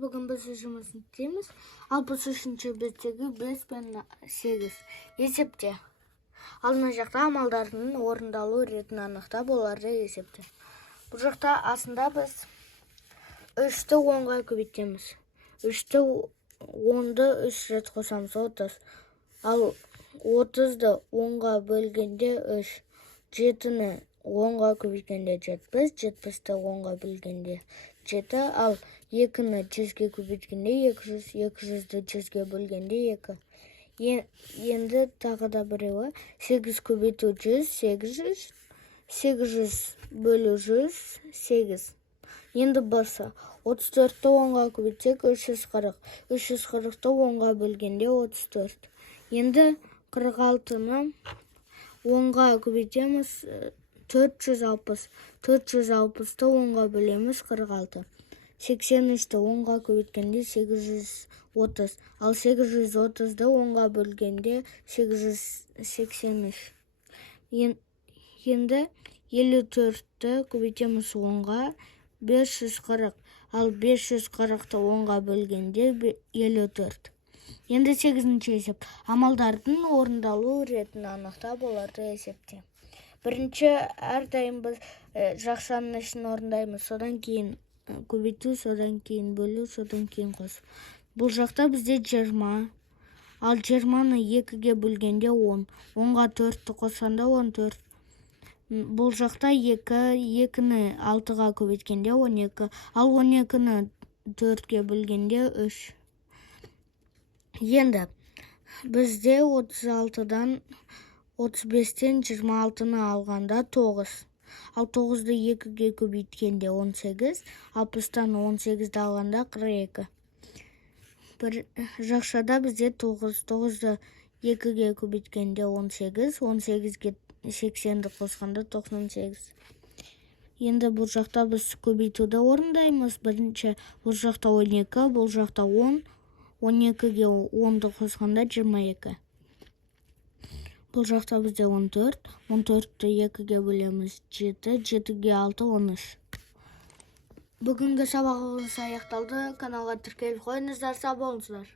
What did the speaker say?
Бүгін біз жұмысын істейміз. 63-ші беттегі 5 пен 8 есепте. Алдына жақта амалдардың орындалу ретін анықтап, оларды есепте. Бұл жақта асында біз 3-ті 10-ға көбейтеміз. 3-ті 10-ды 3 рет қосамыз, 30. Ал 30-ды 10-ға бөлгенде 3, 7-ні 10-ға көбейткенде 70, 70-ті 10-ға бөлгенде 7, ал 2-ні 100-ге көбейткенде 200, 200-ді 100-ге бөлгенде 2. Енді тағы да біреуі 8 көбейту 100, 800, 800 бөлу 100, 8. Енді басы 34-ті 10-ға көбейтсек 340, 340-ті 10-ға бөлгенде 34. Енді 46-ны 10-ға көбейтеміз 460, 460-ті 10-ға бөлеміз 46. 83-ті 10-ға көбейткенде 830, ал 830-ды 10-ға бөлгенде 883. Енді 54-ті көбейтеміз 10-ға 540, ал 540-ті 10-ға бөлгенде 54. Енді 8-ші есеп. Амалдардың орындалу ретін анықтап, оларды есепте. Бірінші, әрдайым біз жақшаның ішін орындаймыз, содан кейін көбейту, содан кейін бөлу, содан кейін қосу. Бұл жақта бізде 20, ал 20-ны 2-ге бөлгенде 10, 10-ға 4-ті қосқанда 14. Бұл жақта 2, 2-ні 6-ға көбейткенде 12, ал 12-ні 4-ге бөлгенде 3. Енді бізде 36-дан 35-тен 26-ны алғанда 9. Ал 9-ды 2-ге көбейткенде 18, 60-тан 18-ді алғанда 42. Бір жақшада бізде 9, 9-ды 2-ге көбейткенде 18, 18-ге 80-ді қосқанда 98. Енді бұл жақта біз көбейтуді орындаймыз. Бірінші, бұл жақта 12, бұл жақта 10, 12-ге 10-ды қосқанда 22. Бұл жақта бізде 14, 14-ті 2-ге бөлеміз 7, 7-ге 6, 13. Бүгінгі сабағымыз аяқталды. Каналға тіркеліп қойыңыздар, сау болыңыздар.